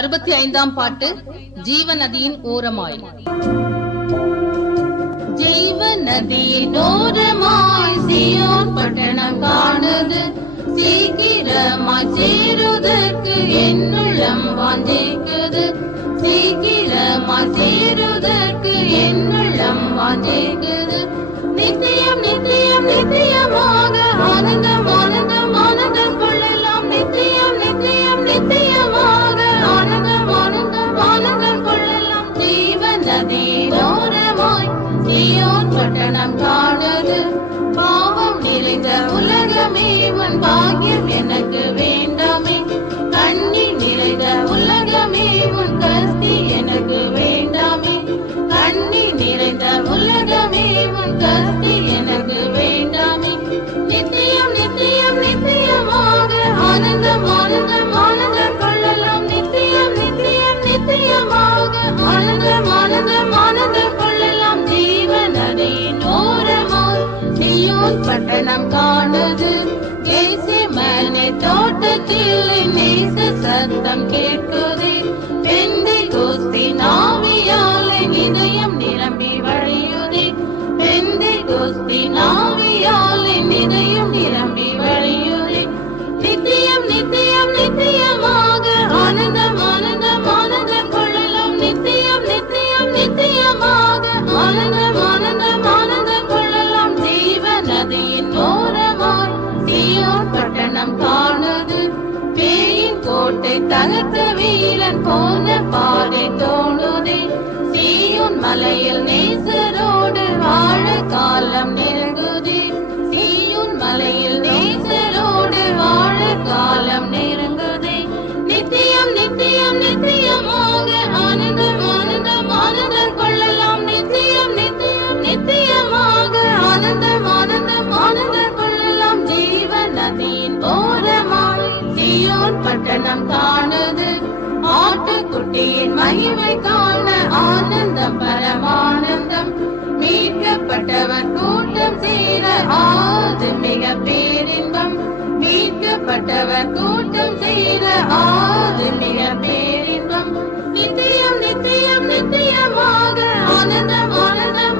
65ஆம் பாட்டு ஜீவநதியின் ஓரமாய். ஜீவநதியின் ஓரமாய் சீயோன் பட்டணம் காணுது, சீக்கிரமாய் சேருவதற்கு என்னுள்ளம் வாஞ்சிக்குது, சீக்கிரமாய் சேருவதற்கு என்னுள்ளம் வாஞ்சிக்குது. நித்தியம் நித்தியம் நித்தியமாக ஆனந்தம் ஆனந்தம் ஆனந்தம் கொள்ளலாம், நித்தியம் நித்தியம் நித்தியமாக ஆனந்தம் ஆனந்தம் ஆனந்தம் கொள்ளலாம். ஜீவநதியின் ஓரமாய் சீயோன் பட்டணம் காணுது, பாவம் நிறைந்த உலகமே உன் பாக்கியம் எனக்கு வேண்டாமே, கண்ணீர் நிறைந்த உலகமே உன் கஸ்தி எனக்கு வேண்டாமே, கண்ணீர் நிறைந்த உலகமே உன் கஸ்தி எனக்கு வேண்டாமே. நித்தியம் நித்தியம் நித்தியமாக ஆனந்தம் ஆனந்தம் ஆனந்தம் கொள்ளலாம், நித்தியம் நித்தியம் நித்தியமாக ஆனந்தம் ஆனந்தம் ஆனந்தம் கொள்ளலாம். ஜீவநதியின் ஓரமாய் சீயோன் பட்டணம் காணுது, கெத்செமனே தோட்டத்தில் நேச சத்தம் கேட்குதே, பெந்தெகோஸ்தின் ஆவியாலே இதயம் நிரம்பி வழியுதே, பெந்தெகோஸ்தின் ஆவியாலே இதயம் நிரம்பி வழியுதே. நித்தியம் நித்தியம் நித்தியமாக ஆனந்தம் ஆனந்தம் ஆனந்தம் கொள்ளலாம், நித்தியம் நித்தியம் நித்தியமாக ஆனந்தம் ஆனந்தம் ஆனந்தம் கொள்ளலாம். ஜீவநதியின் ஓரமாய் சீயோன் பட்டணம் காணுது, பேயின் கோட்டை தகர்த்த வீரன் போன பாதை தோணுதே, சீயோன் மலையில் நேசரோடு வாழ காலம் நெருங்குதே, சீயோன் மலையில் நேசரோடு வாழ காலம் நெருங்குதே. நித்தியம் நித்தியம் நித்தியமாக ஆனந்தம் ஆனந்தம் ஆனந்தம் கொள்ளலாம், நித்தியம் நித்தியம் நித்தியமாக ஆனந்தம் ஆனந்தம் ஆனந்தம் கொள்ளலாம். ஜீவநதியின் ஓரமாய் சீயோன் பட்டணம் காணுது, ஆட்டுக்குட்டியின் மகிமை காண ஆனந்தம் பரமானந்தம், மீட்கப்பட்டவர் கூட்டம் சேர ஆது மிக பேரின்பம், மீட்கப்பட்டவர் கூட்டம் சேர ஆது மிக பேரின்பம். நித்தியம் நித்தியம் நித்தியமாக ஆனந்தம் ஆனந்தம்